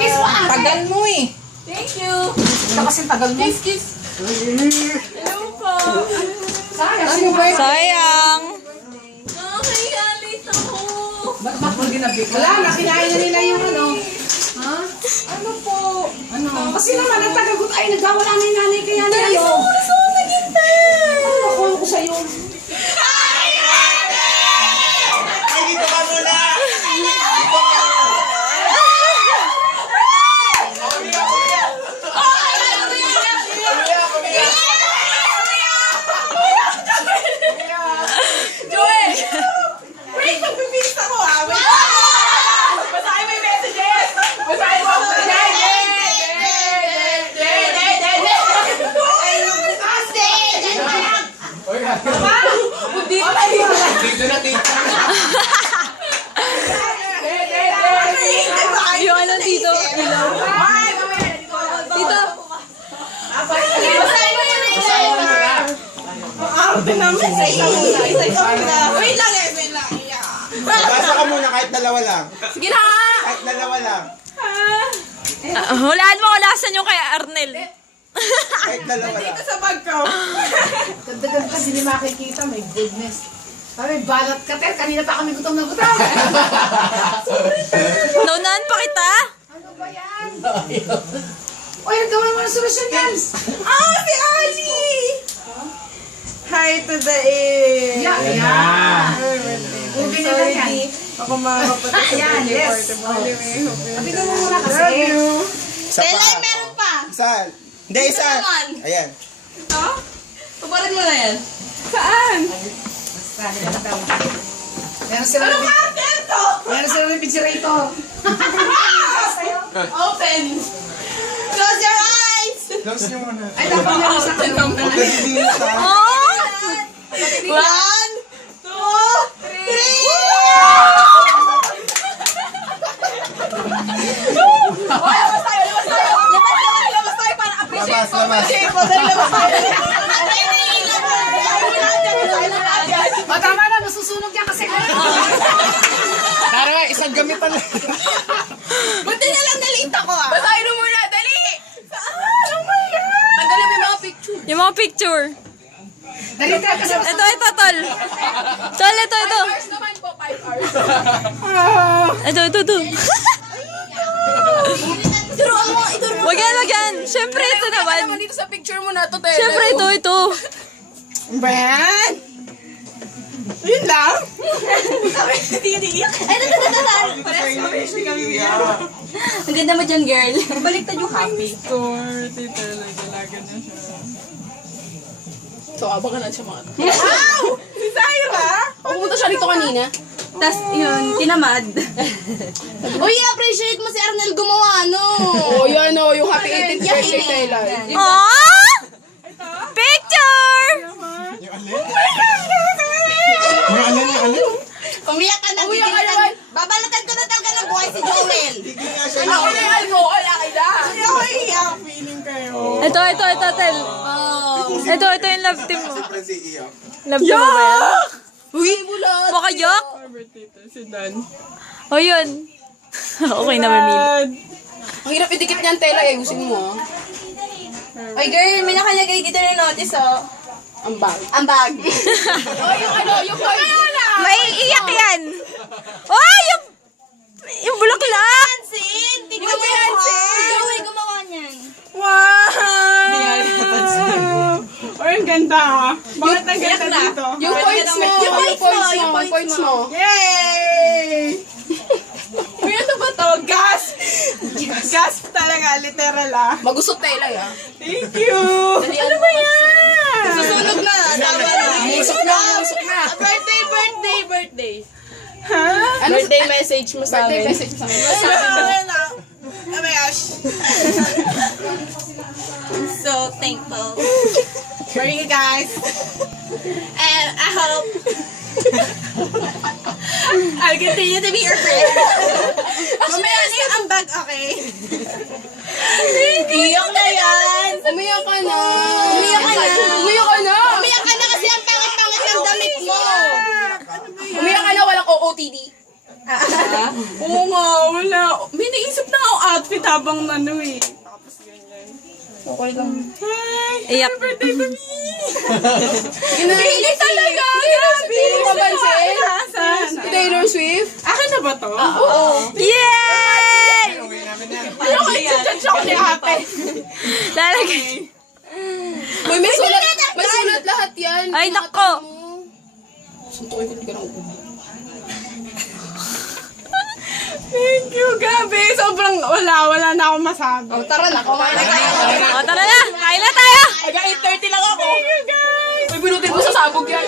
Kiss mo ate. Tagal mo eh. Thank you. Ito kasi tagal mo. Kiss. Hello po. Sayang. Nakakaya late ako. Ba't mo ginabit? Wala na, kinain na nila yung ano. Ha? Ano po? Ano? Kasi naman, ang tagagot ay nagkawala na yung nanay kaya na Sorry, sorry, nagintay. Ano nakuha ko sa'yo? Ay, dito ka muna! Joel! Wait, magbibilis ako ah. Wait. Basahin mo yung messages. Basahin mo. Dito na, dito. Yung ano dito. Ilaw. Dito. Basahin mo yung messages. Wait lang eh, wait lang. Basa ka muna kahit dalawa lang. Sige na! Kahit dalawa lang. Hulaan mo kung nasan yung kay Arnel. Kahit dalawa lang. Sa bag ko. Dagdagan kasi hindi makikita, my goodness. Sabi, balat ka, Tel. Kanina pa kami gutom na gutom. Naunahan pa kita. Ano ba yan? Uy, nagawin mo ng solusyon yan. Ah, si Ali! Hi to the air. Yan. Ubi nila yan. Ako mga kapatid. Yan, yes. Sabi ko mo muna kasi. Isa pa. Meron pa. Isa. Hindi, isa. naman. Ayan. Ito? Paparin mo na yan. Saan? Meron sila Anong ng cartel to? meron sila ng refrigerator. Open. Close your eyes. Close nyo muna. Ay, dapat meron sa kanila. Huwag ka didinis ha. Oh! 1, 2, 3. Oh, labas tayo, labas tayo. Labas tayo para appreciate Labas, labas. Appreciate mo. Dali, labas tayo. Atay na yung ilaw. Tayo mo lahat dyan. Tayo mo lahat dyan. O, tama na. Masusunog yan kasi. Tara, isang gamitan lang. Buti na lang nalita ko ah. Basahin mo muna, dali! Saan? Oh my God! Tanggalin mo yung mga picture. Yung mga picture. Dali tayo kasi. Ito, tol. Tol, ito. 5 hours naman po, 5 hours. Ito. Turuan mo, ituruan mo. Wag yan. Siyempre, ito naman. Dito sa picture mo na to, Tele. Siyempre, ito. Ben! Yun lang? Hindi iyak. Ay, hindi kami iyak. Ang ganda mo dyan, girl. Baliktad yung happy. So, abangan na siya mga. Wow! Si Zaira! Pumunta siya dito kanina. Tapos, yun, tinamad. Uy, appreciate mo si Arnel gumawa, no? Oh, yan o. Yung happy 18th birthday Taylor. Aww! Picture! Yung alin? Yung alin? Umiyak ka na. Umiyak ka naman. Babalatan ko na talaga ng buhay si Joel. Hindi nga siya Ako na yung alcohol, akin na. Hindi ako iiyak. Feeling kayo. Ito, Tel. Ito yung love team mo. Siyempre si Iyo. Love team mo ba yan? Uy, bulat. Baka yak? Si Dan. O, yun. Okay na, mamili. Ang hirap idikit niyan, Tela. Ayusin mo. Oy girl, may nakalagay dito na notice oh. Ang bag. Ang bag. Oh, yung ano, yung boy. Maiiyak yan. Oh, yung bulaklak. Hansin! Tingnan Yung mo kay Hansin. Ikaw ay gumawa niyan. Wow! Oh, ang ganda. Bakit ang ganda dito? Yung points mo. Yung points mo. Yay! Uy, ano ba to? Gas! Gas talaga, literal ah. Magusot Tela ah. Thank you! Ano ba yan? Susunog na. Tama na. Musok na. Birthday. Ha? Birthday message mo sa amin. Message mo sa amin. Oh my gosh. So thankful. For you guys. And I hope I'll continue to be your friend. Mamaya na yung ambag, okay? Iyak na yan. Umiyak ka na. Umiyak ka na. Umiyak ka na. Umiyak ka na kasi ang pangit-pangit ng damit mo. Umiyak ka na, walang OOTD. Oo nga, wala. Mini habang ano eh. Tapos ganyan. Okay lang. Hi! Iyak. Birthday to me! Pili talaga! Grabe! Hindi mo mapansin? Asan? Taylor Swift? Akin na ba to? Oo. Yay! Uwi namin yan. Ano kayo chat ko ni ate? Lalagay. Uy, may sulat lahat yan. Ay, nako. Suntukin ko ka ng ubo. Thank you, gabi. Sobrang wala na akong masabi. Oh, tara na, kumain na tayo. O, tara na. Kain na tayo. Hanggang 8:30 lang ako. Thank you, guys. May binutin mo sa sabog yan.